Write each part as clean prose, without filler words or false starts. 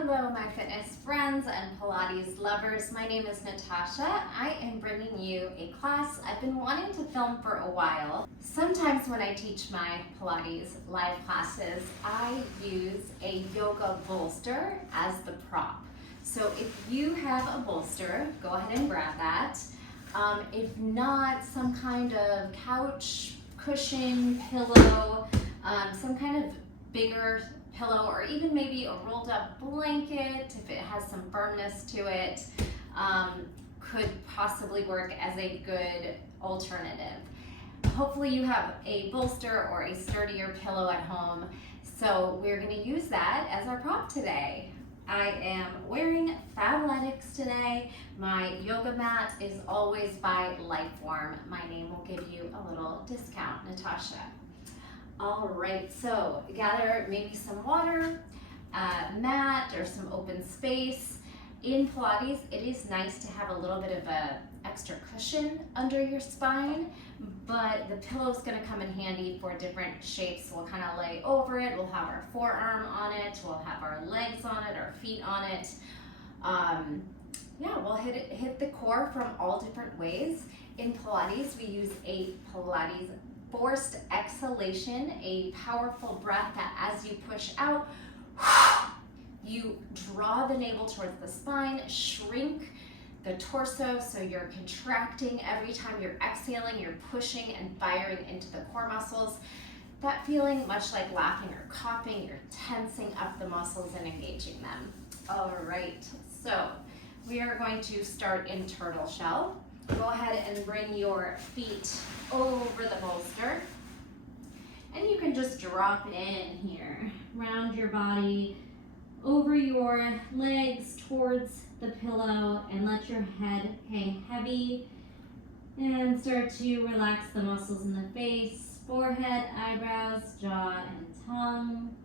Hello, my fitness friends and Pilates lovers. My name is Natasha. I am bringing you a class I've been wanting to film for a while. Sometimes when I teach my Pilates live classes, I use a yoga bolster as the prop. So if you have a bolster, go ahead and grab that. If not, some kind of couch, cushion, pillow, some kind of bigger pillow, or even maybe a rolled up blanket if it has some firmness to it, could possibly work as a good alternative. Hopefully you have a bolster or a sturdier pillow at home, so we're going to use that as our prop today. I am wearing Fabletics today. My yoga mat is always by Lifeform. My name will give you a little discount, Natasha. All right, so gather maybe some water, mat, or some open space. In Pilates, it is nice to have a little bit of a extra cushion under your spine, but the pillow is going to come in handy for different shapes. We'll kind of lay over it. We'll have our forearm on it. We'll have our legs on it, our feet on it. We'll hit the core from all different ways. In Pilates, we use a Pilates forced exhalation, a powerful breath that as you push out, you draw the navel towards the spine, shrink the torso so you're contracting every time you're exhaling, you're pushing and firing into the core muscles. That feeling, much like laughing or coughing, you're tensing up the muscles and engaging them. All right, so we are going to start in turtle shell. Go ahead and bring your feet over the bolster. And you can just drop in here. Round your body over your legs towards the pillow and let your head hang heavy. And start to relax the muscles in the face, forehead, eyebrows, jaw, and tongue.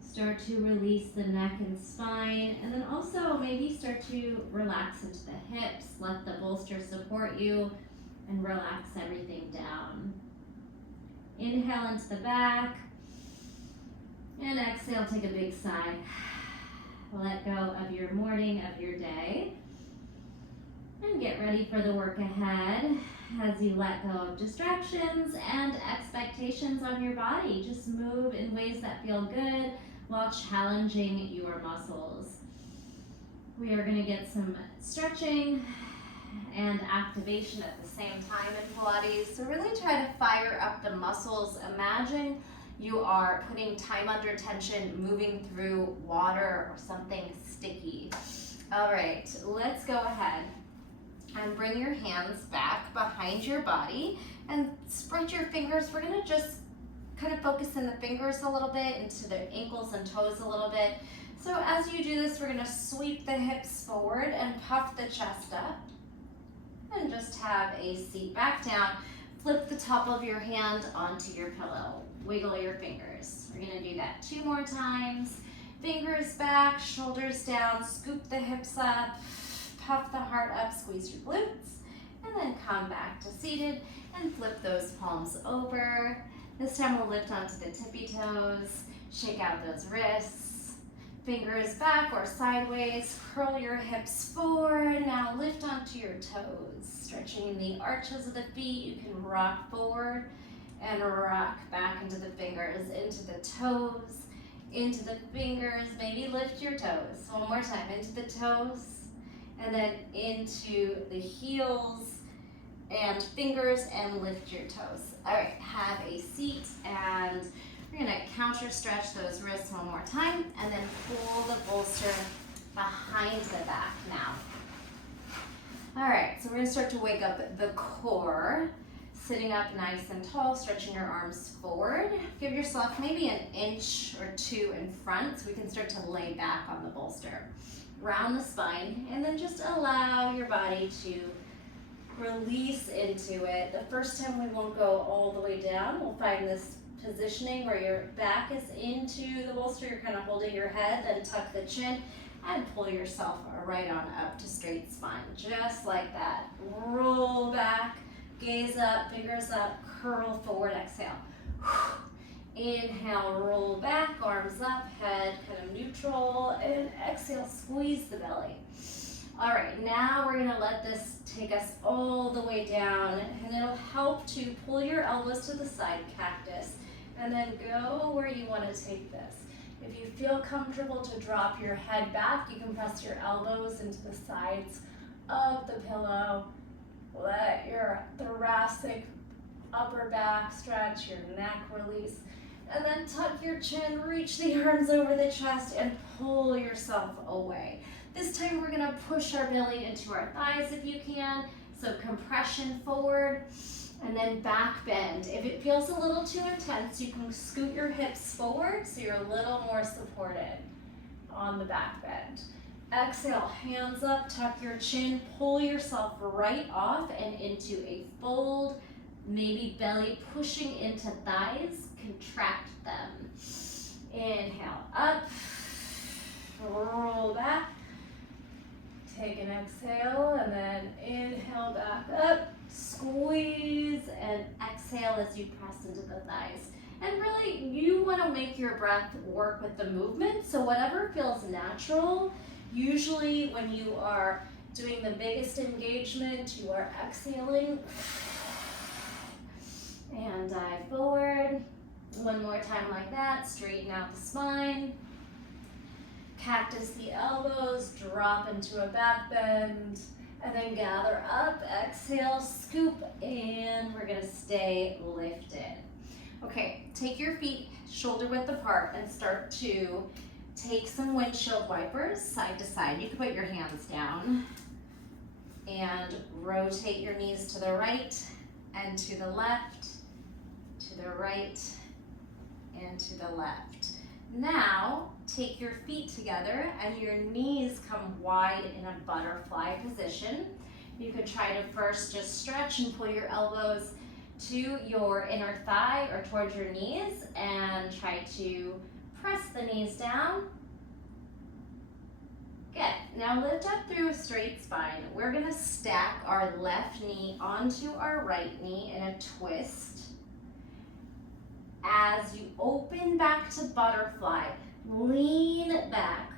Start to release the neck and spine, and then also maybe start to relax into the hips. Let the bolster support you and relax everything down. Inhale into the back, and exhale, take a big sigh. Let go of your morning, of your day, and get ready for the work ahead as you let go of distractions and expectations on your body. Just move in ways that feel good while challenging your muscles. We are going to get some stretching and activation at the same time in Pilates. So really try to fire up the muscles. Imagine you are putting time under tension, moving through water or something sticky. All right, let's go ahead and bring your hands back behind your body and spread your fingers. We're going to just kind of focus in the fingers a little bit, into the ankles and toes a little bit. So as you do this, we're going to sweep the hips forward and puff the chest up. And just have a seat back down. Flip the top of your hand onto your pillow. Wiggle your fingers. We're going to do that 2 more times. Fingers back, shoulders down, scoop the hips up, puff the heart up, squeeze your glutes, and then come back to seated and flip those palms over. This time we'll lift onto the tippy toes, shake out those wrists, fingers back or sideways, curl your hips forward. Now lift onto your toes, stretching the arches of the feet. You can rock forward and rock back into the fingers, into the toes, into the fingers. Maybe lift your toes. One more time, into the toes, and then into the heels and fingers, and lift your toes. All right, have a seat, and we're gonna counter stretch those wrists one more time, and then pull the bolster behind the back now. All right, so we're gonna start to wake up the core, sitting up nice and tall, stretching your arms forward. Give yourself maybe an inch or 2 in front, so we can start to lay back on the bolster. Round the spine, and then just allow your body to release into it. The first time we won't go all the way down. We'll find this positioning where your back is into the bolster. You're kind of holding your head, then tuck the chin and pull yourself right on up to straight spine. Just like that. Roll back, gaze up, fingers up, curl forward, exhale. Inhale, roll back, arms up, head kind of neutral, and exhale, squeeze the belly. All right, now we're gonna let this take us all the way down, and it'll help to pull your elbows to the side, cactus, and then go where you wanna take this. If you feel comfortable to drop your head back, you can press your elbows into the sides of the pillow. Let your thoracic upper back stretch, your neck release, and then tuck your chin, reach the arms over the chest, and pull yourself away. This time we're gonna push our belly into our thighs if you can, so compression forward, and then back bend. If it feels a little too intense, you can scoot your hips forward so you're a little more supported on the back bend. Exhale, hands up, tuck your chin, pull yourself right off and into a fold, maybe belly pushing into thighs, contract them. Inhale, up, roll back, take an exhale, and then inhale back up, squeeze, and exhale as you press into the thighs. And really, you want to make your breath work with the movement, so whatever feels natural. Usually when you are doing the biggest engagement, you are exhaling. And dive forward. One more time like that, straighten out the spine. Cactus the elbows, drop into a back bend, and then gather up, exhale, scoop, and we're gonna stay lifted. Okay, take your feet shoulder width apart and start to take some windshield wipers side to side. You can put your hands down and rotate your knees to the right and to the left, to the right and to the left. Now, take your feet together and your knees come wide in a butterfly position. You could try to first just stretch and pull your elbows to your inner thigh or towards your knees and try to press the knees down. Good. Now lift up through a straight spine. We're gonna stack our left knee onto our right knee in a twist. As you open back to butterfly, lean back,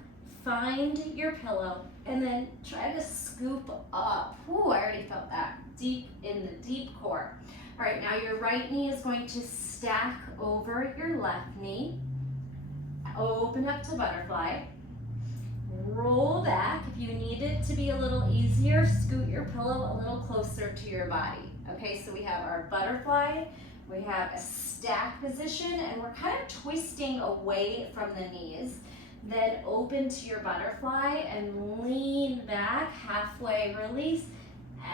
find your pillow, and then try to scoop up. Ooh, I already felt that deep in the deep core. All right, now your right knee is going to stack over your left knee. Open up to butterfly. Roll back. If you need it to be a little easier, scoot your pillow a little closer to your body. Okay, so we have our butterfly, we have a stack position, and we're kind of twisting away from the knees. Then open to your butterfly and lean back, halfway release.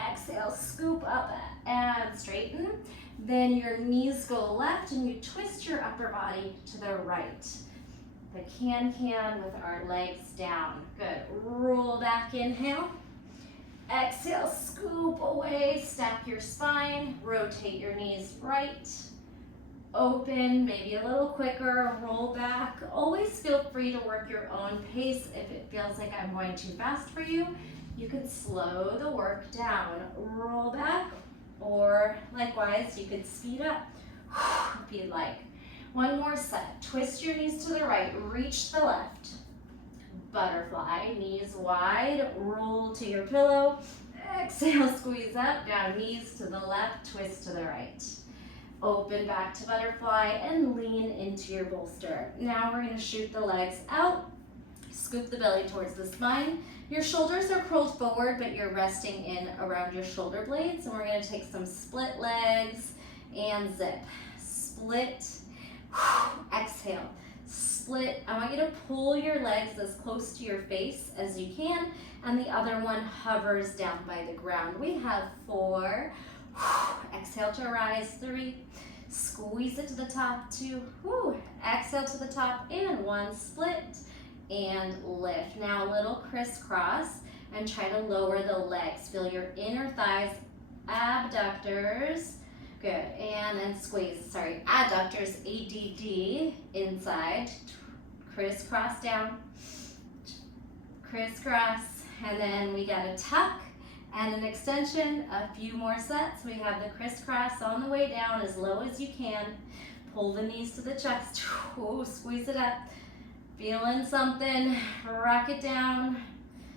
Exhale, scoop up and straighten. Then your knees go left and you twist your upper body to the right. The can with our legs down. Good. Roll back, inhale. Exhale, scoop away, stack your spine, rotate your knees right. Open, maybe a little quicker, roll back. Always feel free to work your own pace. If it feels like I'm going too fast for you, you can slow the work down. Roll back, or likewise, you could speed up if you'd like. One more set. Twist your knees to the right, reach the left. Butterfly, knees wide, roll to your pillow. Exhale, squeeze up, down, knees to the left, twist to the right. Open back to butterfly and lean into your bolster. Now we're gonna shoot the legs out, scoop the belly towards the spine. Your shoulders are curled forward, but you're resting in around your shoulder blades. And we're gonna take some split legs and zip. Split, exhale. Split. I want you to pull your legs as close to your face as you can, and the other one hovers down by the ground. We have 4. Exhale to rise, 3. Squeeze it to the top, 2. Exhale to the top, and 1. Split and lift. Now a little crisscross and try to lower the legs. Feel your inner thighs, abductors. Good, and then squeeze, adductors, ADD, inside, crisscross down, crisscross, and then we got a tuck and an extension, a few more sets. We have the crisscross on the way down as low as you can. pull the knees to the chest. Ooh, squeeze it up. Feeling something, rock it down.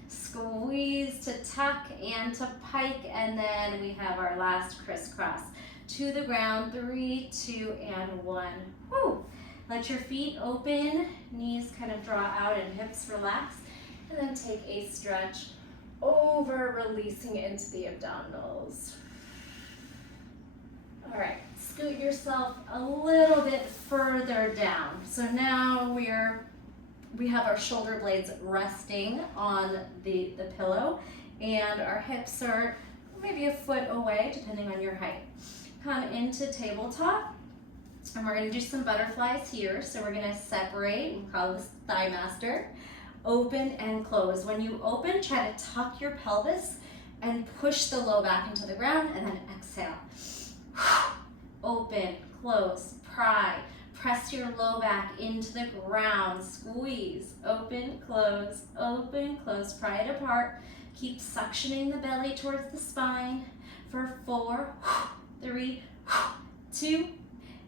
Squeeze to tuck and to pike, and then we have our last crisscross. To the ground, 3, 2, and 1. Woo. Let your feet open, knees kind of draw out and hips relax, and then take a stretch over, releasing into the abdominals. All right, scoot yourself a little bit further down. So now we have our shoulder blades resting on the pillow, and our hips are maybe a foot away, depending on your height. Come into tabletop, and we're gonna do some butterflies here. So we're gonna separate, we call this thigh master, open and close. When you open, try to tuck your pelvis and push the low back into the ground, and then exhale. Open, close, pry. Press your low back into the ground, squeeze, open, close, pry it apart. Keep suctioning the belly towards the spine for 4, 3, 2,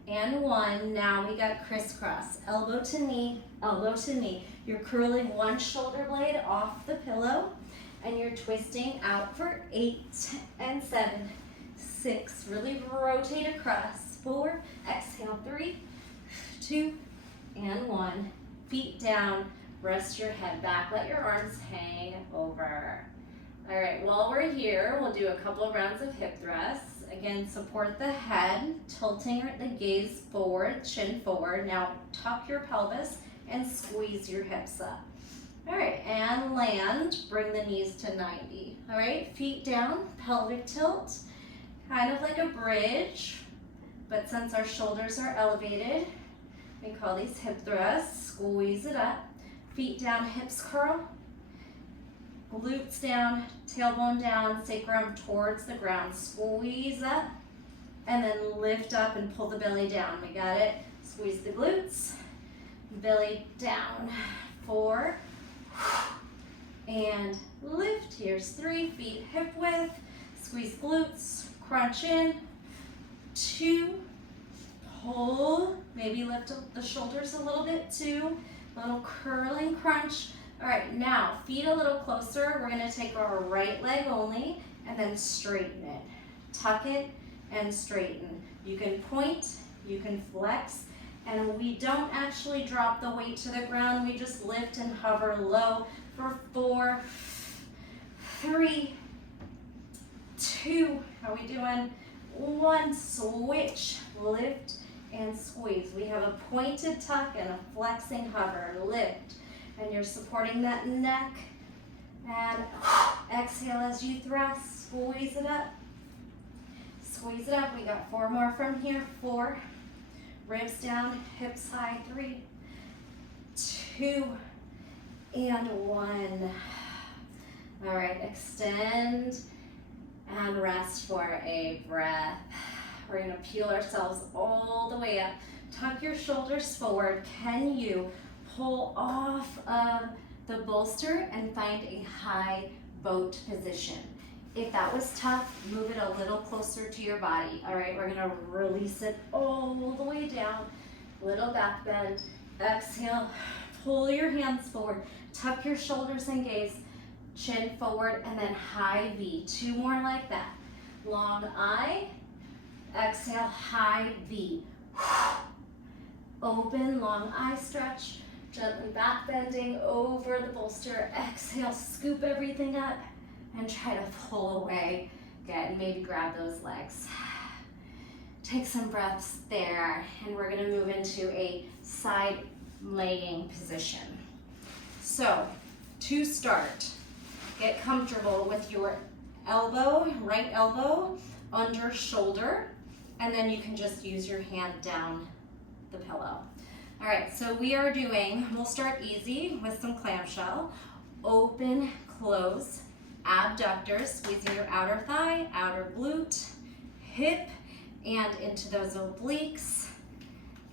and 1. Now we got crisscross, elbow to knee, elbow to knee. You're curling one shoulder blade off the pillow, and you're twisting out for 8 and 7, 6. Really rotate across. 4, exhale, 3, 2, and 1. Feet down, rest your head back, let your arms hang over. All right, while we're here, we'll do a couple of rounds of hip thrusts. Again, support the head, tilting the gaze forward, chin forward. Now tuck your pelvis and squeeze your hips up. All right, and land, bring the knees to 90. All right, feet down, pelvic tilt, kind of like a bridge, but since our shoulders are elevated, we call these hip thrusts. Squeeze it up. Feet down, hips curl. Glutes down, tailbone down, sacrum towards the ground. Squeeze up, and then lift up and pull the belly down. We got it. Squeeze the glutes, belly down. 4, and lift. Here's 3, feet hip width. Squeeze glutes, crunch in. 2, pull, maybe lift up the shoulders a little bit. 2, little curling crunch. All right, now feet a little closer. We're gonna take our right leg only and then straighten it. Tuck it and straighten. You can point, you can flex, and we don't actually drop the weight to the ground. We just lift and hover low for 4, 3, 2, how are we doing? 1, switch, lift and squeeze. We have a pointed tuck and a flexing hover, lift. And you're supporting that neck, and exhale as you thrust, squeeze it up. Squeeze it up. We got 4 more from here. 4, ribs down, hips high. 3, 2, and 1. All right, extend and rest for a breath. We're gonna peel ourselves all the way up. Tuck your shoulders forward. Can you pull off of the bolster and find a high boat position? If that was tough, move it a little closer to your body. All right, we're gonna release it all the way down. Little back bend. Exhale, pull your hands forward. Tuck your shoulders and gaze. Chin forward, and then high V. 2 more like that. Long I. Exhale, high V. Open, long I stretch. Gently back bending over the bolster. Exhale, scoop everything up and try to pull away. Good, maybe grab those legs. Take some breaths there, and we're gonna move into a side laying position. So, to start, get comfortable with your elbow, right elbow, under shoulder, and then you can just use your hand down the pillow. All right, so we'll start easy with some clamshell. Open, close, abductors, squeezing your outer thigh, outer glute, hip, and into those obliques,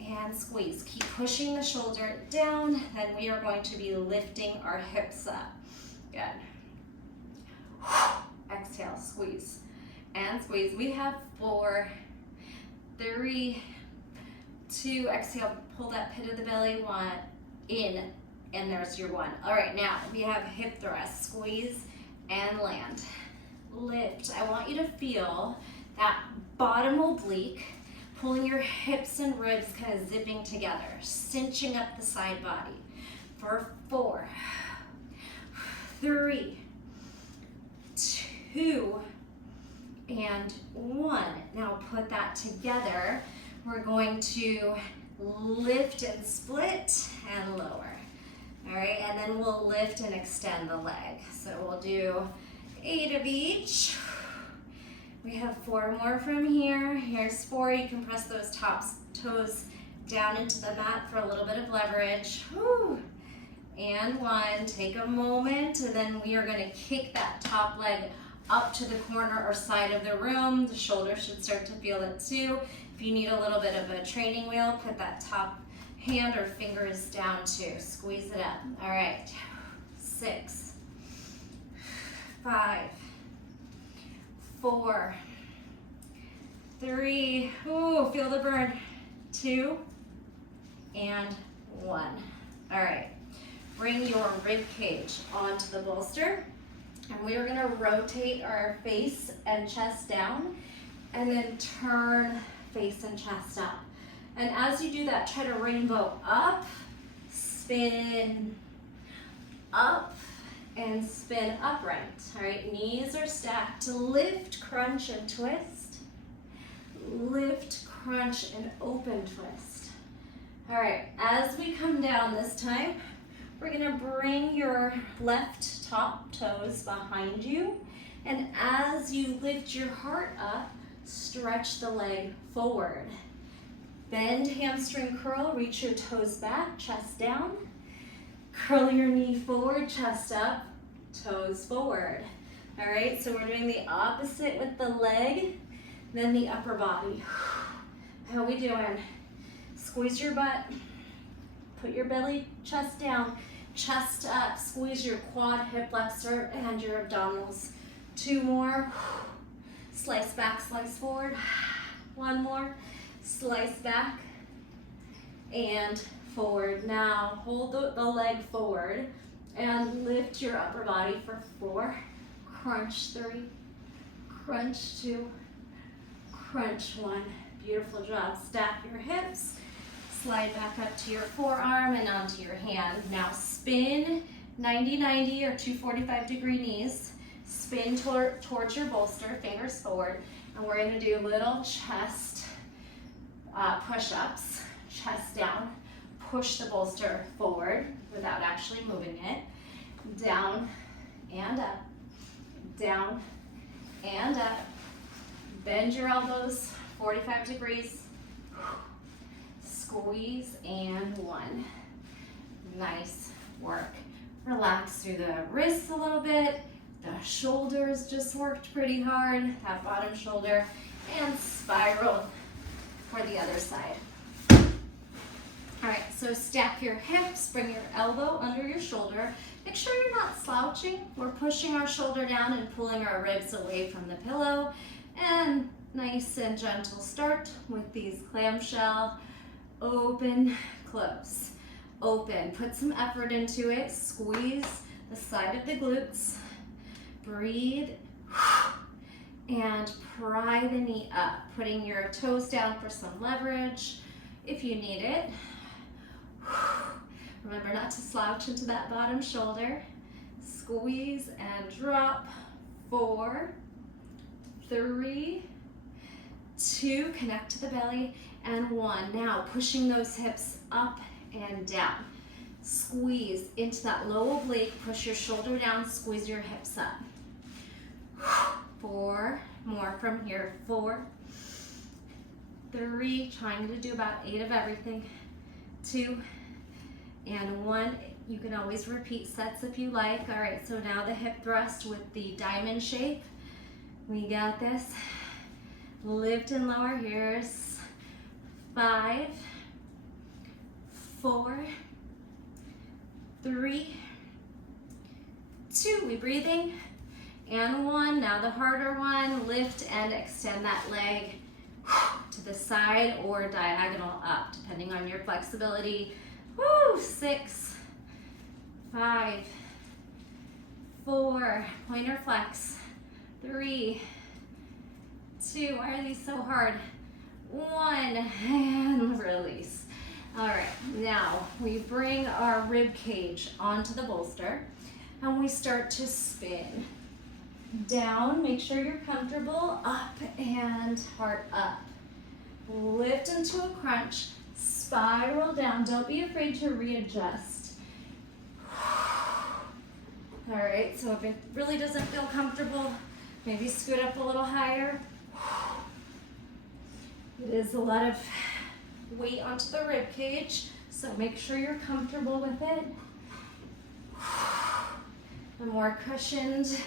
and squeeze. Keep pushing the shoulder down, then we are going to be lifting our hips up. Good. Exhale, squeeze, and squeeze. We have 4, 3, 2, exhale, pull that pit of the belly, 1, in, and there's your 1. All right, now we have hip thrust, squeeze and land. Lift. I want you to feel that bottom oblique, pulling your hips and ribs kind of zipping together, cinching up the side body. For 4, 3, 2, and 1. Now put that together. We're going to lift and split and lower. All right, and then we'll lift and extend the leg. So we'll do 8 of each. We have 4 more from here. Here's 4. You can press those toes down into the mat for a little bit of leverage. Whew. And 1. Take a moment, and then we are going to kick that top leg up to the corner or side of the room. The shoulders should start to feel it too. If you need a little bit of a training wheel, put that top hand or fingers down too. Squeeze it up. All right. 6, 5, 4, 3, ooh, feel the burn, 2, and 1. All right, bring your rib cage onto the bolster, and we are gonna rotate our face and chest down, and then turn face and chest up. And as you do that, try to rainbow up, spin, up, and spin upright. All right, knees are stacked. Lift, crunch, and twist. Lift, crunch, and open twist. All right, as we come down this time, we're gonna bring your left top toes behind you. And as you lift your heart up, stretch the leg forward. Bend, hamstring curl, reach your toes back, chest down. Curl your knee forward, chest up, toes forward. All right, so we're doing the opposite with the leg, then the upper body. How we doing? Squeeze your butt, put your belly, chest down, chest up, squeeze your quad, hip flexor, and your abdominals. 2 more. Slice back, slice forward. 1 more. Slice back and forward. Now hold the leg forward and lift your upper body for 4. Crunch 3, crunch 2, crunch 1. Beautiful job. Stack your hips, slide back up to your forearm and onto your hand. Now spin 90-90 or 245-degree knees. Spin towards your bolster, fingers forward, and we're gonna do little chest push-ups, chest down, push the bolster forward without actually moving it, down and up, down and up, bend your elbows 45 degrees, squeeze, and 1. Nice work. Relax through the wrists a little bit, the shoulders just worked pretty hard, that bottom shoulder, and spiral for the other side. All right, so stack your hips, bring your elbow under your shoulder. Make sure you're not slouching. We're pushing our shoulder down and pulling our ribs away from the pillow. And nice and gentle start with these clamshell, open, close. Open, put some effort into it. Squeeze the side of the glutes. Breathe. And pry the knee up, putting your toes down for some leverage if you need it. Remember not to slouch into that bottom shoulder. Squeeze and drop. 4, 3, 2, connect to the belly, and 1. Now pushing those hips up and down. Squeeze into that low oblique, push your shoulder down, squeeze your hips up. 4 more from here. 4, 3, trying to do about 8 of everything. 2, and 1. You can always repeat sets if you like. All right, so now the hip thrust with the diamond shape. We got this. Lift and lower. Here's 5, 4, 3, 2. We breathing. And 1. Now the harder one. Lift and extend that leg to the side or diagonal up, depending on your flexibility. Woo, 6, 5, 4, pointer flex, 3, 2, why are these so hard? 1, and release. All right, now we bring our rib cage onto the bolster and we start to spin. Down, make sure you're comfortable, up and heart up. Lift into a crunch, spiral down. Don't be afraid to readjust. All right, so if it really doesn't feel comfortable, maybe scoot up a little higher. It is a lot of weight onto the rib cage, so make sure you're comfortable with it. The more cushioned,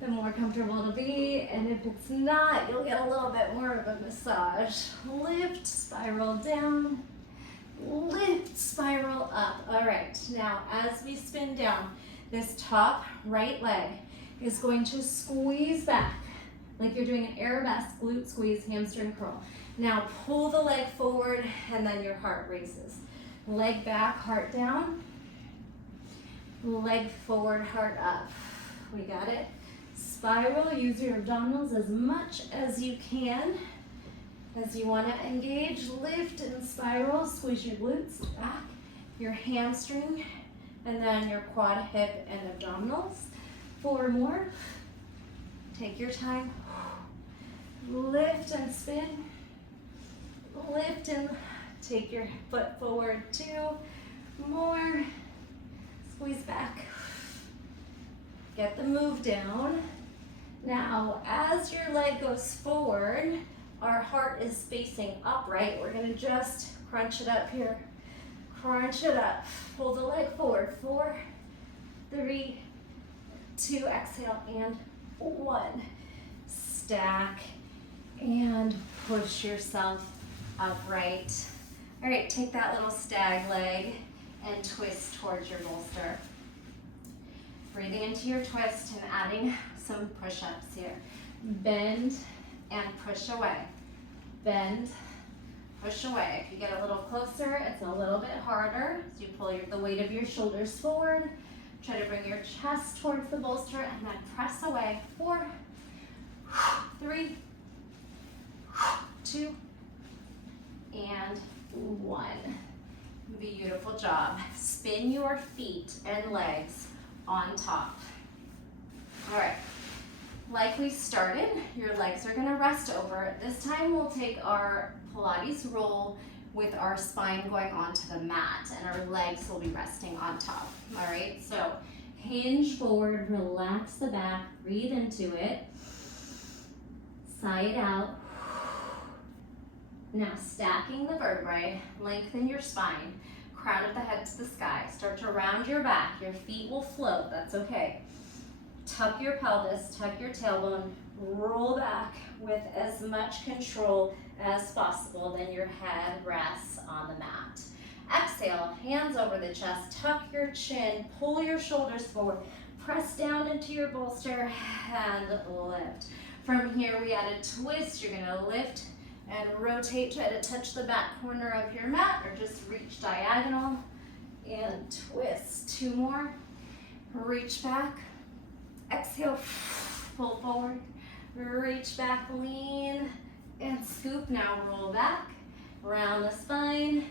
the more comfortable it'll be, and if it's not, you'll get a little bit more of a massage. Lift, spiral down, lift, spiral up. All right, now as we spin down, this top right leg is going to squeeze back, like you're doing an arabesque glute squeeze, hamstring curl. Now pull the leg forward, and then your heart raises. Leg back, heart down, leg forward, heart up. We got it? Spiral, use your abdominals as much as you can. As you want to engage, lift and spiral, squeeze your glutes back, your hamstring, and then your quad, hip, and abdominals. 4 more. Take your time. Lift and spin. Lift and take your foot forward. 2 more. Squeeze back. Get the move down. Now, as your leg goes forward, our heart is facing upright. We're gonna just crunch it up here. Crunch it up. Pull the leg forward. 4, 3, 2, exhale, and 1. Stack and push yourself upright. All right, take that little stag leg and twist towards your bolster. Breathing into your twist and adding some push-ups here. Bend and push away. Bend, push away. If you get a little closer, it's a little bit harder. So you pull the weight of your shoulders forward. Try to bring your chest towards the bolster and then press away. 4, 3, 2, and 1. Beautiful job. Spin your feet and legs on top. All right, like we started, your legs are gonna rest over. This time we'll take our Pilates roll with our spine going onto the mat, and our legs will be resting on top. All right, so hinge forward, relax the back, breathe into it, sigh it out. Now stacking the vertebrae, lengthen your spine, crown of the head to the sky. Start to round your back, your feet will float, that's okay. Tuck your pelvis, tuck your tailbone, roll back with as much control as possible, then your head rests on the mat. Exhale, hands over the chest, tuck your chin, pull your shoulders forward, press down into your bolster, and lift. From here, we add a twist. You're gonna lift and rotate, try to touch the back corner of your mat, or just reach diagonal and twist. 2 more, reach back, exhale, pull forward, reach back, lean, and scoop. Now roll back, round the spine.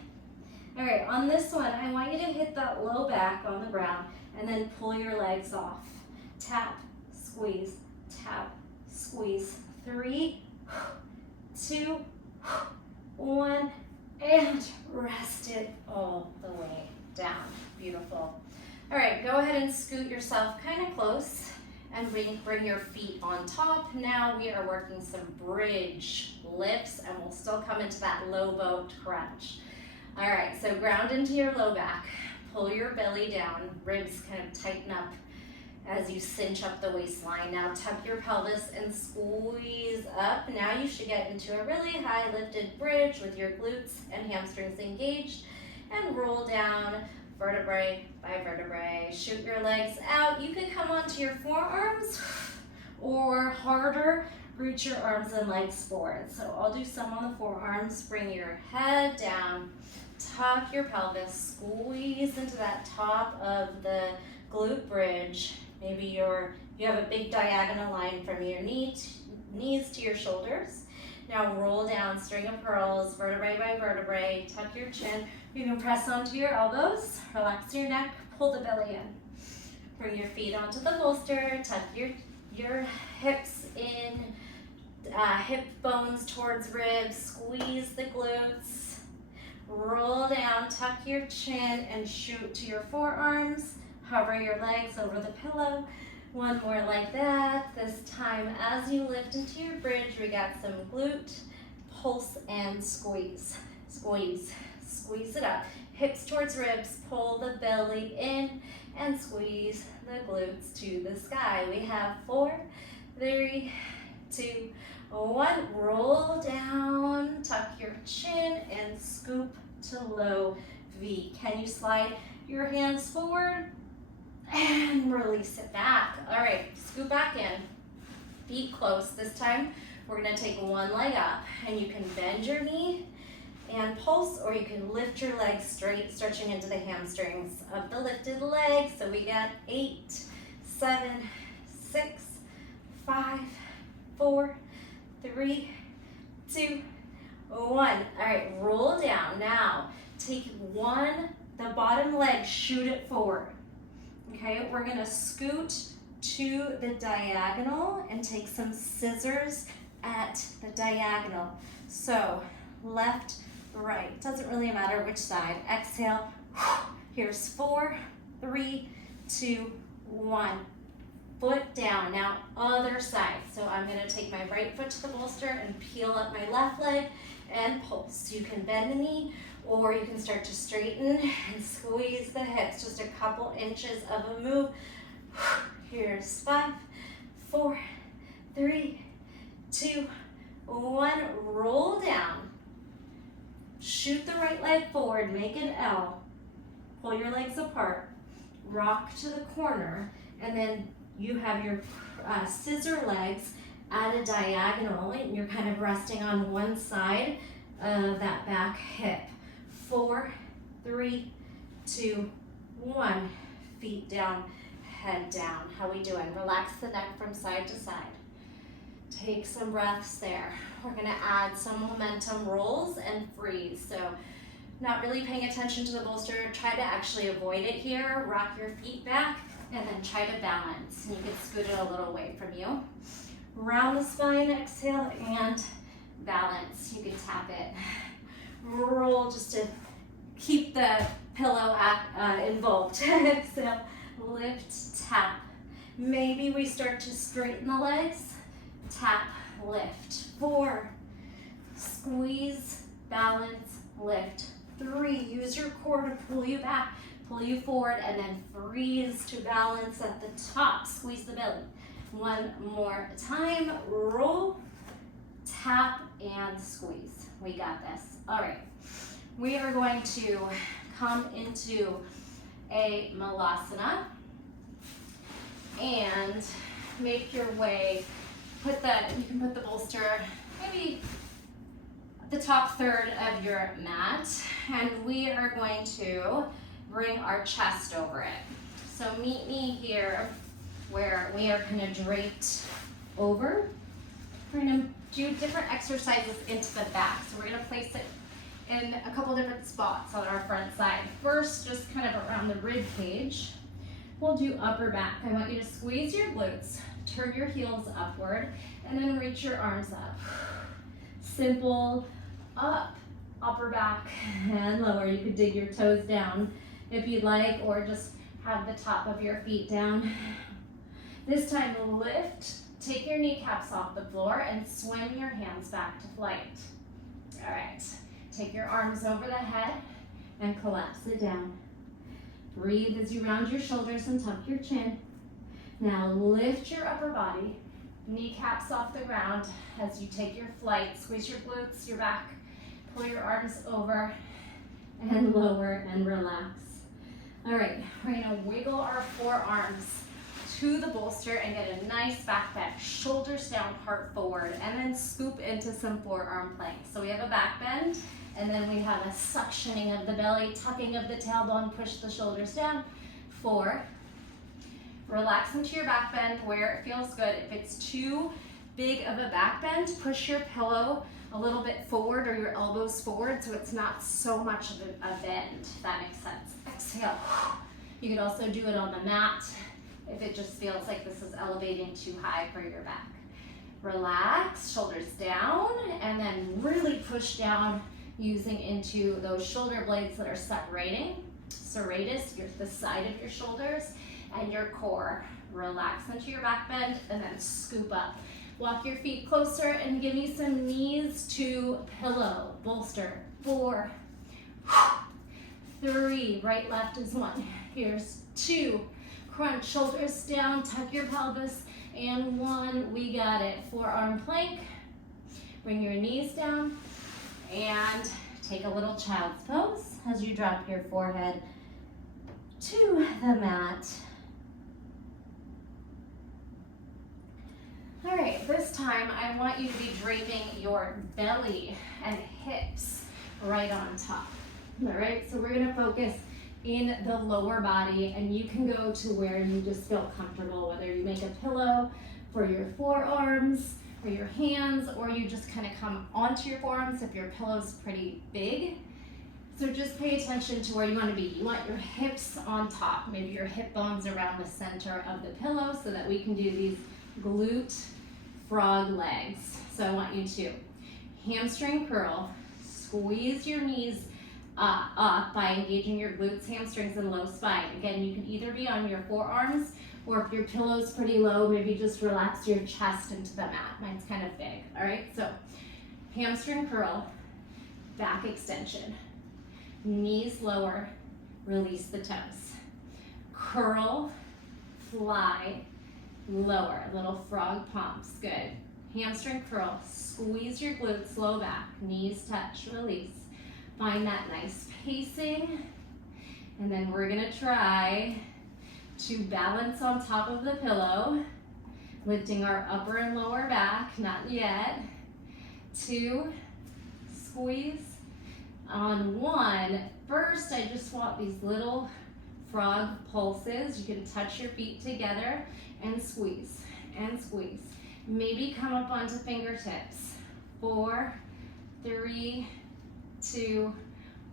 All right, on this one, I want you to hit that low back on the ground and then pull your legs off. Tap, squeeze, tap, squeeze. 3, 2, 1, and rest it all the way down. Beautiful. All right, go ahead and scoot yourself kind of close and bring your feet on top. Now we are working some bridge lifts, and we'll still come into that low boat crunch. All right, so ground into your low back, pull your belly down, ribs kind of tighten up as you cinch up the waistline. Now tuck your pelvis and squeeze up. Now you should get into a really high lifted bridge with your glutes and hamstrings engaged, and roll down vertebrae by vertebrae. Shoot your legs out. You can come onto your forearms, or harder, Reach your arms and legs forward. So I'll do some on the forearms. Bring your head down. Tuck your pelvis. Squeeze into that top of the glute bridge. Maybe you have a big diagonal line from your knees to your shoulders. Now roll down, string of pearls, vertebrae by vertebrae. Tuck your chin. You can press onto your elbows. Relax your neck. Pull the belly in. Bring your feet onto the bolster. Tuck your hips in. Hip bones towards ribs, squeeze the glutes, roll down, tuck your chin and shoot to your forearms, hover your legs over the pillow. One more like that. This time as you lift into your bridge, we got some glute, pulse, and squeeze. Squeeze, squeeze it up. Hips towards ribs, pull the belly in and squeeze the glutes to the sky. We have 4, 3, 2, 1, roll down, tuck your chin, and scoop to low V. Can you slide your hands forward and release it back? All right, scoop back in, feet close. This time, we're gonna take one leg up, and you can bend your knee and pulse, or you can lift your legs straight, stretching into the hamstrings of the lifted leg. So we got 8, 7, 6, 5, 4, 3, 2, 1. All right, roll down. Now, take the bottom leg, shoot it forward. Okay, we're gonna scoot to the diagonal and take some scissors at the diagonal. So, left, right, doesn't really matter which side. Exhale, here's 4, 3, 2, 1. Foot down. Now, other side. So I'm gonna take my right foot to the bolster and peel up my left leg and pulse. You can bend the knee, or you can start to straighten and squeeze the hips. Just a couple inches of a move. Here's 5, 4, 3, 2, 1. Roll down. Shoot the right leg forward, make an L. Pull your legs apart. Rock to the corner, and then you have your scissor legs at a diagonal, and you're kind of resting on one side of that back hip. 4, 3, 2, 1. Feet down, head down. How we doing? Relax the neck from side to side. Take some breaths there. We're gonna add some momentum rolls and freeze. So not really paying attention to the bolster. Try to actually avoid it here. Rock your feet back and then try to balance. And you can scoot it a little away from you. Round the spine, exhale, and balance. You can tap it. Roll just to keep the pillow involved. Exhale, lift, tap. Maybe we start to straighten the legs. Tap, lift. 4, squeeze, balance, lift. 3, use your core to pull you back, pull you forward, and then freeze to balance at the top. Squeeze the belly. One more time. Roll, tap, and squeeze. We got this. All right. We are going to come into a malasana and make your way. You can put the bolster maybe the top third of your mat, and we are going to bring our chest over it. So meet me here where we are kind of draped over. We're going to do different exercises into the back. So we're going to place it in a couple different spots on our front side. First, just kind of around the rib cage. We'll do upper back. I want you to squeeze your glutes, turn your heels upward, and then reach your arms up. Simple, up, upper back, and lower. You could dig your toes down if you'd like, or just have the top of your feet down. This time, lift, take your kneecaps off the floor, and swim your hands back to flight. All right, take your arms over the head and collapse it down. Breathe as you round your shoulders and tuck your chin. Now lift your upper body, kneecaps off the ground as you take your flight. Squeeze your glutes, your back, pull your arms over and lower and relax. All right, we're gonna wiggle our forearms to the bolster and get a nice back bend. Shoulders down, heart forward, and then scoop into some forearm planks. So we have a back bend, and then we have a suctioning of the belly, tucking of the tailbone, push the shoulders down. 4. Relax into your back bend where it feels good. If it's too big of a back bend, push your pillow a little bit forward or your elbows forward so it's not so much of a bend, if that makes sense. Exhale. You could also do it on the mat if it just feels like this is elevating too high for your back. Relax, shoulders down, and then really push down using into those shoulder blades that are separating. Serratus, the side of your shoulders, and your core. Relax into your back bend and then scoop up. Walk your feet closer and give me some knees to pillow. Bolster. 4, 3, right, left is 1. Here's 2, crunch, shoulders down, tuck your pelvis, and 1, we got it. Forearm plank, bring your knees down, and take a little child's pose as you drop your forehead to the mat. All right, this time I want you to be draping your belly and hips right on top. All right, so we're gonna focus in the lower body, and you can go to where you just feel comfortable, whether you make a pillow for your forearms or your hands, or you just kind of come onto your forearms if your pillow's pretty big. So just pay attention to where you want to be. You want your hips on top, maybe your hip bones around the center of the pillow so that we can do these glute frog legs. So I want you to hamstring curl, squeeze your knees up by engaging your glutes, hamstrings, and low spine. Again, you can either be on your forearms, or if your pillow's pretty low, maybe just relax your chest into the mat. Mine's kind of big, all right? So hamstring curl, back extension, knees lower, release the toes. Curl, fly, lower, little frog pumps, good. Hamstring curl, squeeze your glutes, low back, knees touch, release. Find that nice pacing, and then we're gonna try to balance on top of the pillow, lifting our upper and lower back, not yet. 2, squeeze. On 1, first I just want these little frog pulses. You can touch your feet together and squeeze, and squeeze. Maybe come up onto fingertips. 4, 3, 2,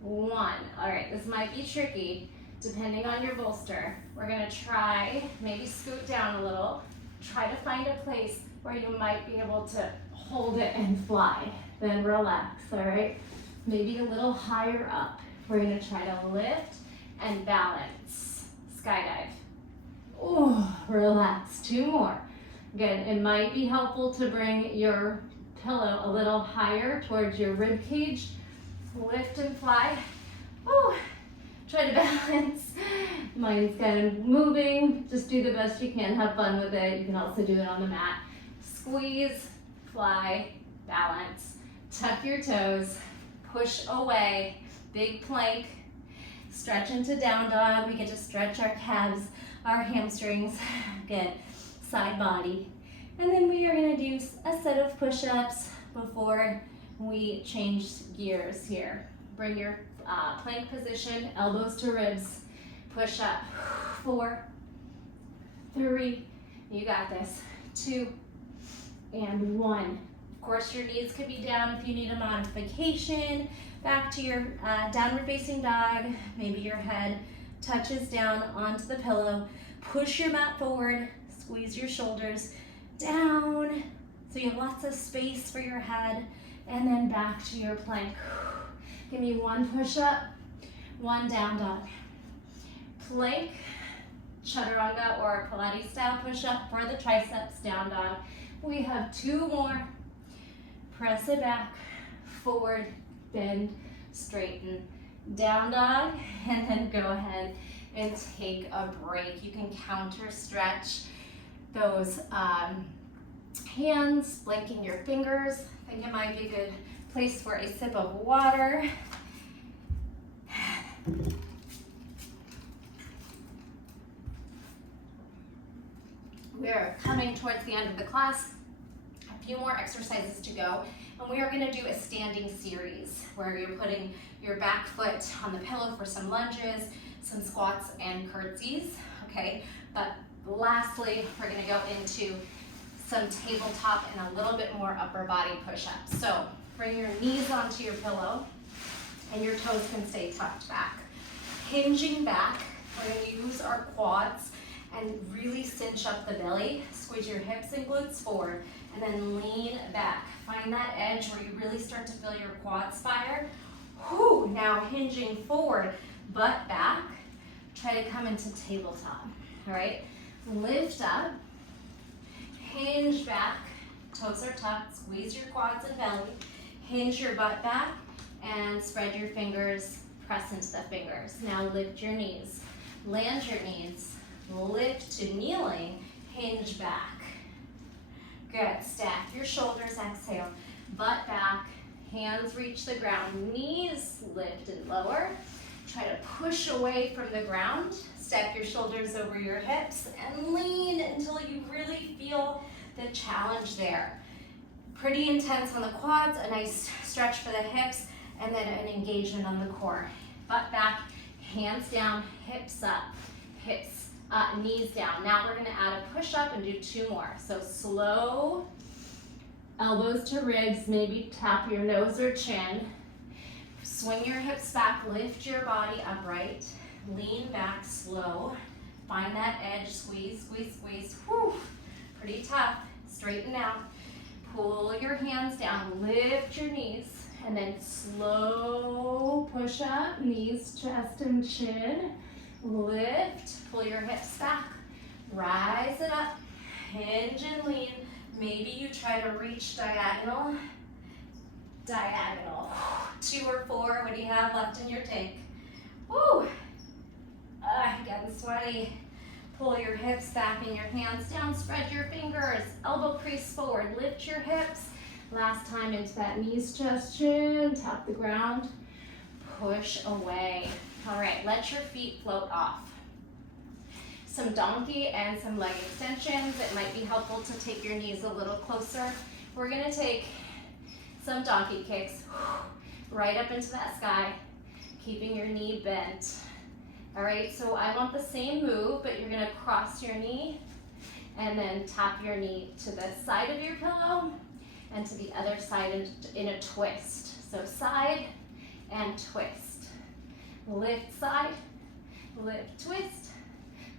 1. All right, this might be tricky depending on your bolster. We're gonna try, maybe scoot down a little. Try to find a place where you might be able to hold it and fly. Then relax, all right? Maybe a little higher up. We're gonna try to lift and balance. Skydive. Oh, relax, 2 more. Good, it might be helpful to bring your pillow a little higher towards your rib cage. Lift and fly. Oh, try to balance. Mine's kind of moving. Just do the best you can. Have fun with it. You can also do it on the mat. Squeeze, fly, balance. Tuck your toes. Push away. Big plank. Stretch into down dog. We get to stretch our calves, our hamstrings. Good. Side body. And then we are going to do a set of push-ups before we change gears here. Bring your plank position, elbows to ribs, push up. 4, 3, you got this. 2, and 1. Of course, your knees could be down if you need a modification. Back to your downward facing dog. Maybe your head touches down onto the pillow. Push your mat forward, squeeze your shoulders down so you have lots of space for your head. And then back to your plank. Give me 1 push-up, 1 down dog. Plank, chaturanga or Pilates style push-up for the triceps, down dog. We have 2 more. Press it back, forward, bend, straighten, down dog, and then go ahead and take a break. You can counter stretch those hands, blinking your fingers. I think it might be a good place for a sip of water. We're coming towards the end of the class. A few more exercises to go. And we are going to do a standing series where you're putting your back foot on the pillow for some lunges, some squats and curtsies, okay? But lastly, we're going to go into some tabletop and a little bit more upper body push-ups. So bring your knees onto your pillow and your toes can stay tucked back. Hinging back, we're going to use our quads and really cinch up the belly. Squeeze your hips and glutes forward and then lean back. Find that edge where you really start to feel your quads fire. Whew, now hinging forward, butt back. Try to come into tabletop, all right? Lift up, hinge back, toes are tucked, squeeze your quads and belly, hinge your butt back, and spread your fingers, press into the fingers. Now lift your knees, land your knees, lift to kneeling, hinge back. Good, stack your shoulders, exhale, butt back, hands reach the ground, knees lift and lower. Try to push away from the ground, stack your shoulders over your hips, and lean until you really feel the challenge there. Pretty intense on the quads, a nice stretch for the hips, and then an engagement on the core. Butt back, hands down, hips up, knees down. Now we're gonna add a push-up and do 2 more. So slow, elbows to ribs, maybe tap your nose or chin. Swing your hips back, lift your body upright, lean back slow. Find that edge, squeeze, squeeze, squeeze. Whew, pretty tough. Straighten out. Pull your hands down, lift your knees, and then slow push up, knees, chest, and chin. Lift, pull your hips back, rise it up, hinge and lean. Maybe you try to reach diagonal. 2 or 4, what do you have left in your tank? Woo! Getting sweaty. Pull your hips back and your hands down, spread your fingers, elbow crease forward, lift your hips. Last time into that knees, chest, chin, tap the ground, push away. All right, let your feet float off. Some donkey and some leg extensions. It might be helpful to take your knees a little closer. We're gonna take some donkey kicks right up into that sky, keeping your knee bent. All right, so I want the same move, but you're gonna cross your knee and then tap your knee to the side of your pillow and to the other side in a twist. So side and twist. Lift side, lift twist,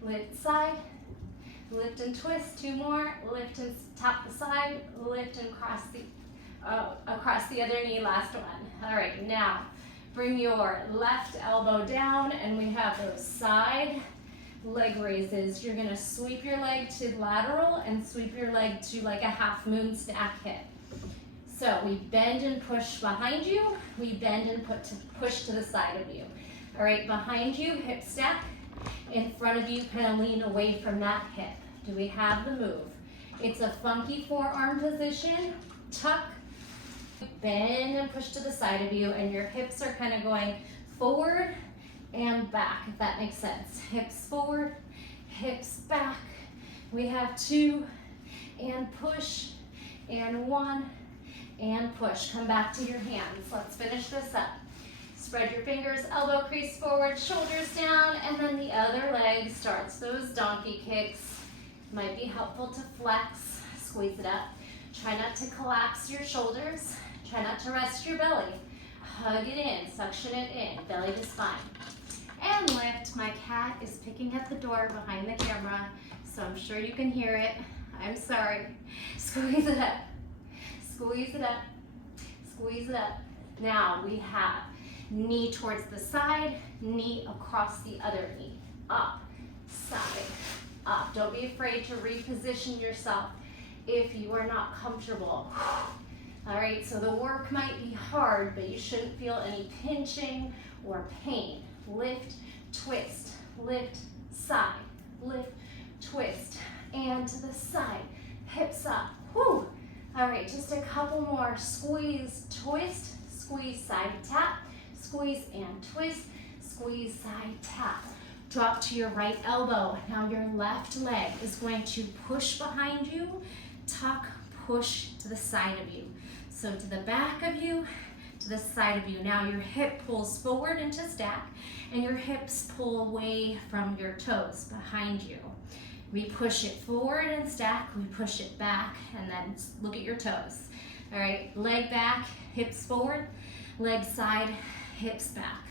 lift side, lift and twist. 2 more, lift and tap the side, lift and cross across the other knee, last one. All right, now bring your left elbow down and we have those side leg raises. You're gonna sweep your leg to lateral and sweep your leg to like a half moon stack hip. So we bend and push behind you, we bend and push to the side of you. All right, behind you, hip stack. In front of you, kind of lean away from that hip. Do we have the move? It's a funky forearm position. Tuck, bend and push to the side of you, and your hips are kind of going forward and back, if that makes sense. Hips forward, hips back. We have 2, and push, and 1, and push. Come back to your hands. Let's finish this up. Spread your fingers, elbow crease forward, shoulders down, and then the other leg starts those donkey kicks. Might be helpful to flex, squeeze it up. Try not to collapse your shoulders. Try not to rest your belly. Hug it in, suction it in, belly to spine. And lift. My cat is picking at the door behind the camera, so I'm sure you can hear it. I'm sorry. Squeeze it up. Squeeze it up. Squeeze it up. Now we have knee towards the side, knee across the other knee. Up, side, up. Don't be afraid to reposition yourself if you are not comfortable. All right, so the work might be hard, but you shouldn't feel any pinching or pain. Lift, twist, lift, side, lift, twist, and to the side, hips up. Whew. All right, just a couple more. Squeeze, twist, squeeze, side tap, squeeze and twist, squeeze, side tap. Drop to your right elbow. Now your left leg is going to push behind you, tuck, push to the side of you. So to the back of you, to the side of you. Now your hip pulls forward into stack and your hips pull away from your toes behind you. We push it forward and stack, we push it back, and then look at your toes. All right, leg back, hips forward, leg side, hips back.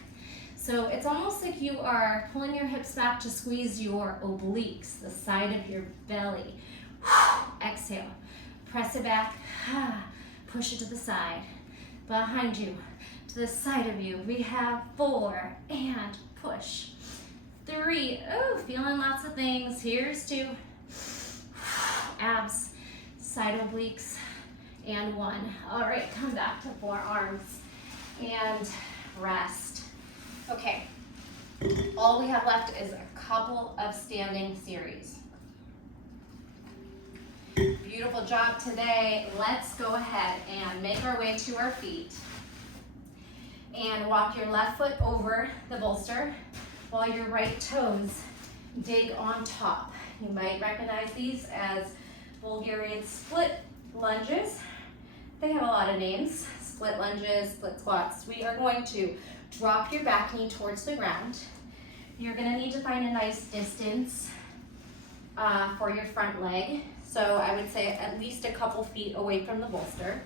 So it's almost like you are pulling your hips back to squeeze your obliques, the side of your belly. Exhale, press it back, push it to the side, behind you, to the side of you. We have 4, and push. 3, oh, feeling lots of things. Here's 2, abs, side obliques, and 1. All right, come back to forearms and rest. Okay, all we have left is a couple of standing series. Beautiful job today. Let's go ahead and make our way to our feet and walk your left foot over the bolster while your right toes dig on top. You might recognize these as Bulgarian split lunges. They have a lot of names, split lunges, split squats. We are going to drop your back knee towards the ground. You're gonna need to find a nice distance for your front leg. So I would say at least a couple feet away from the bolster.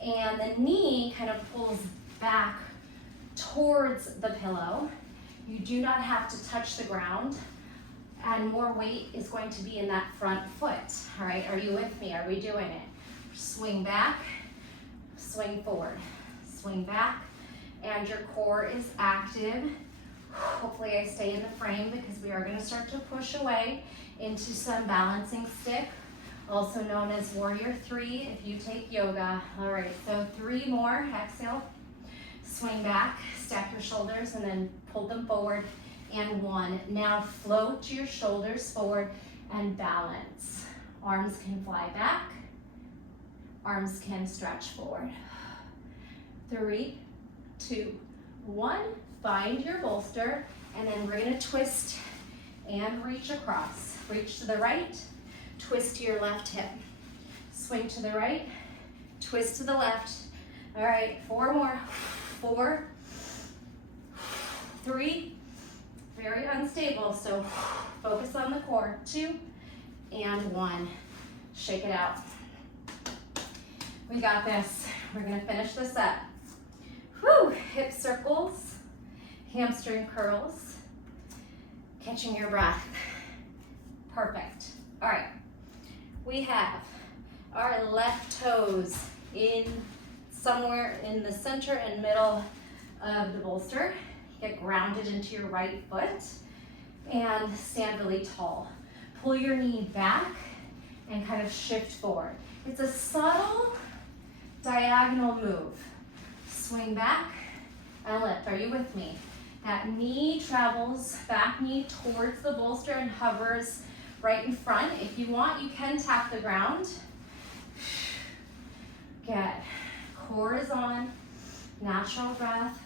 And the knee kind of pulls back towards the pillow. You do not have to touch the ground, and more weight is going to be in that front foot. All right, are you with me? Are we doing it? Swing back, swing forward, swing back, and your core is active. Hopefully I stay in the frame because we are going to start to push away into some balancing stick, also known as warrior 3 if you take yoga. All right, so 3 more. Exhale, swing back, stack your shoulders, and then pull them forward, and 1. Now float your shoulders forward and balance. Arms can fly back, arms can stretch forward. 3, 2, 1. Find your bolster, and then we're gonna twist and reach across. Reach to the right, twist to your left hip. Swing to the right, twist to the left. All right, 4 more. 4, 3, very unstable, so focus on the core. 2, and 1. Shake it out. We got this. We're gonna finish this up. Whew, hip circles, hamstring curls, catching your breath. Perfect. All right, we have our left toes in somewhere in the center and middle of the bolster. Get grounded into your right foot and stand really tall. Pull your knee back and kind of shift forward. It's a subtle diagonal move. Swing back and lift. Are you with me? That knee travels, back knee towards the bolster and hovers right in front. If you want, you can tap the ground. Good. Core is on, natural breath.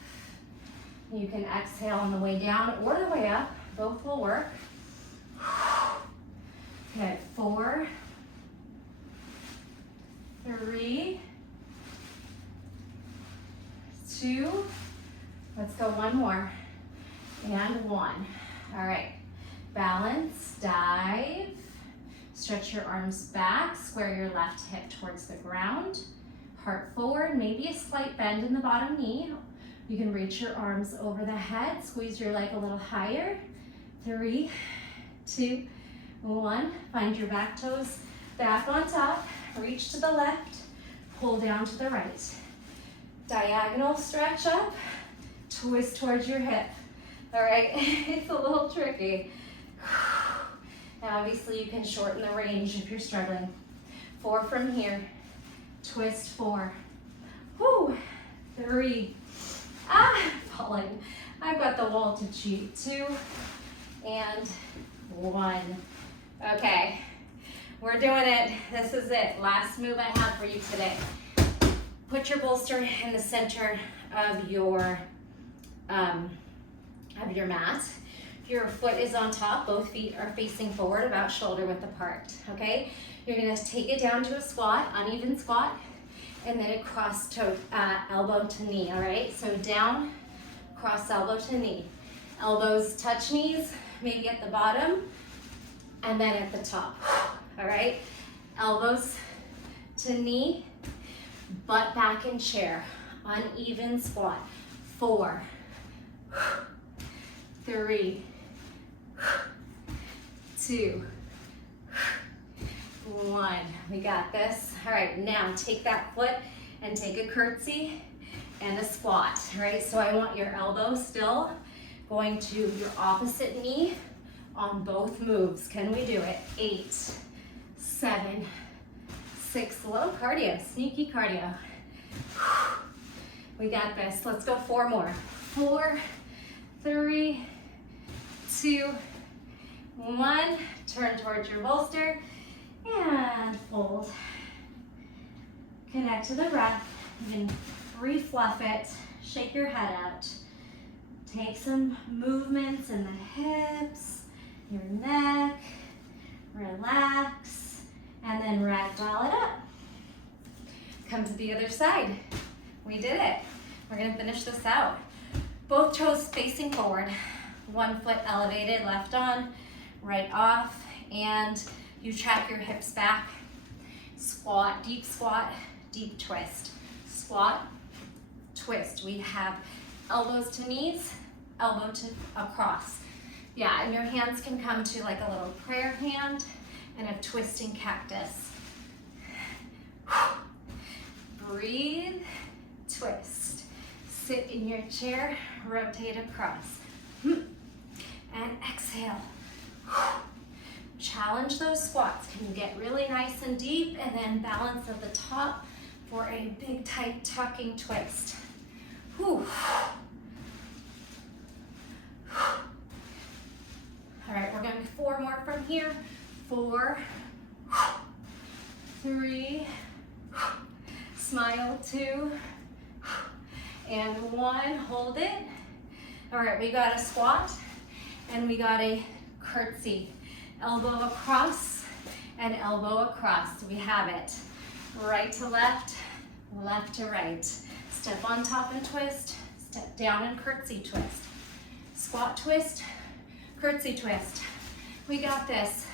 You can exhale on the way down or the way up. Both will work. Good. 4, 3, 2, let's go 1 more, and 1. All right, balance, dive, stretch your arms back, square your left hip towards the ground, heart forward, maybe a slight bend in the bottom knee. You can reach your arms over the head, squeeze your leg a little higher. 3, 2, 1. Find your back toes back on top, reach to the left, pull down to the right. Diagonal stretch up, twist towards your hip. All right, it's a little tricky. Now obviously you can shorten the range if you're struggling. 4 from here, twist 4. Whoo, 3, falling. I've got the wall to cheat. 2, and 1. Okay, we're doing it. This is it. Last move I have for you today. Put your bolster in the center of your mat. Your foot is on top, both feet are facing forward, about shoulder width apart, okay? You're gonna take it down to a squat, uneven squat, and then across to elbow to knee, all right? So down, cross elbow to knee. Elbows touch knees, maybe at the bottom, and then at the top, all right? Elbows to knee, butt back in chair, uneven squat. 4, 3, 2, 1. We got this. All right, now take that foot and take a curtsy and a squat, all right? So I want your elbow still going to your opposite knee on both moves. Can we do it? 8, 7, 6, a little cardio, sneaky cardio. We got this. Let's go 4 more. 4, 3, 2, 1. Turn towards your bolster and fold. Connect to the breath. You can refluff it. Shake your head out. Take some movements in the hips, your neck. Relax, and then ragdoll it up. Come to the other side. We did it. We're gonna finish this out. Both toes facing forward. One foot elevated, left on, right off, and you track your hips back. Squat, deep twist. Squat, twist. We have elbows to knees, elbow to across. Yeah, and your hands can come to like a little prayer hand and a twisting cactus. Breathe, twist. Sit in your chair, rotate across. And exhale. Challenge those squats. Can you get really nice and deep and then balance at the top for a big, tight, tucking twist. Whew. All right, we're going 4 more from here. 4, 3, smile, 2, and 1, hold it. All right, we got a squat and we got a curtsy. Elbow across and elbow across. We have it. Right to left, left to right. Step on top and twist, step down and curtsy twist. Squat twist, curtsy twist. We got this.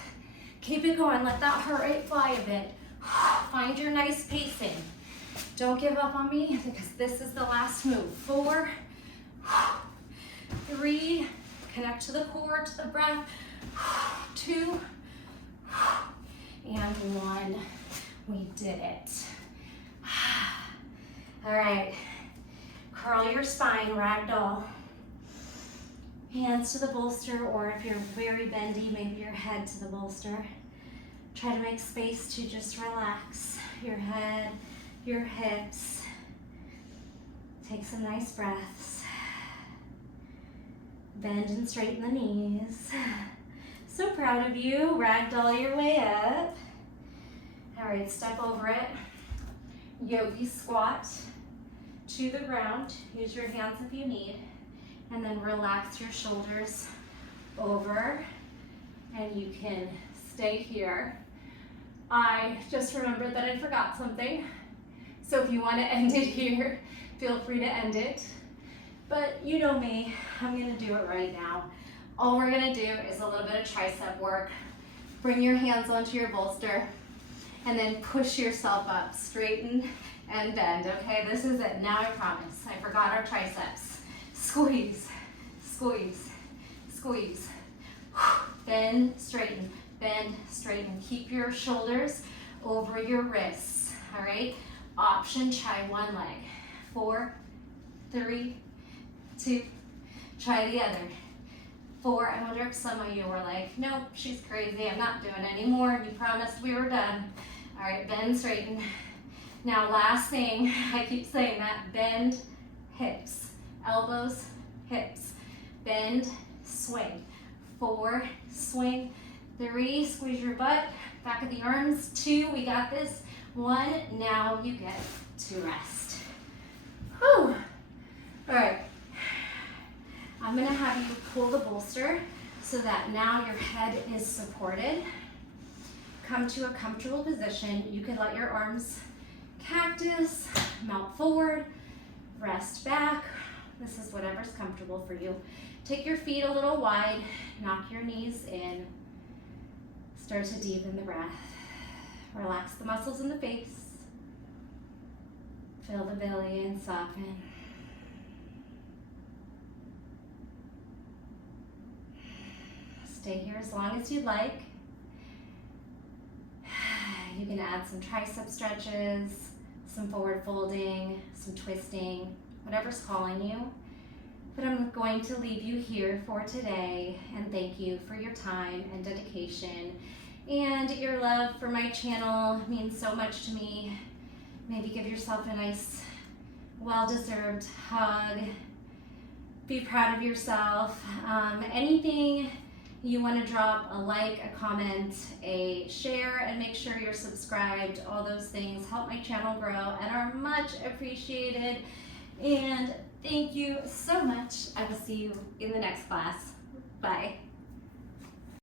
Keep it going, let that heart rate fly a bit. Find your nice pacing. Don't give up on me because this is the last move. 4, 3, connect to the core, to the breath. 2, and 1. We did it. All right, curl your spine, ragdoll. Hands to the bolster, or if you're very bendy, maybe your head to the bolster. Try to make space to just relax your head, your hips. Take some nice breaths. Bend and straighten the knees. So proud of you. Ragdoll your way up. All right, step over it. Yogi squat to the ground. Use your hands if you need. And then relax your shoulders over. And you can stay here. I just remembered that I forgot something. So if you want to end it here, feel free to end it. But you know me, I'm gonna do it right now. All we're gonna do is a little bit of tricep work. Bring your hands onto your bolster and then push yourself up, straighten and bend, okay? This is it, now I promise. I forgot our triceps. Squeeze, squeeze, squeeze. Bend, straighten, bend, straighten. Keep your shoulders over your wrists, all right? Option, try one leg. 4, 3, 2, try the other. 4, I wonder if some of you were like, nope, she's crazy, I'm not doing it anymore, you promised we were done. All right, bend, straighten. Now last thing, I keep saying that, bend, hips, elbows, hips, bend, swing. 4, swing. 3, squeeze your butt, back of the arms. 2, we got this. 1, now you get to rest. Whew. All right, I'm gonna have you pull the bolster so that now your head is supported. Come to a comfortable position. You can let your arms cactus, melt forward, rest back. This is whatever's comfortable for you. Take your feet a little wide, knock your knees in. Start to deepen the breath. Relax the muscles in the face. Fill the belly and soften. Stay here as long as you'd like. You can add some tricep stretches, some forward folding, some twisting, whatever's calling you. But I'm going to leave you here for today and thank you for your time and dedication. And your love for my channel means so much to me. Maybe give yourself a nice, well-deserved hug. Be proud of yourself. Anything you want to drop, a like, a comment, a share, and make sure you're subscribed. All those things help my channel grow and are much appreciated. And thank you so much. I will see you in the next class. Bye.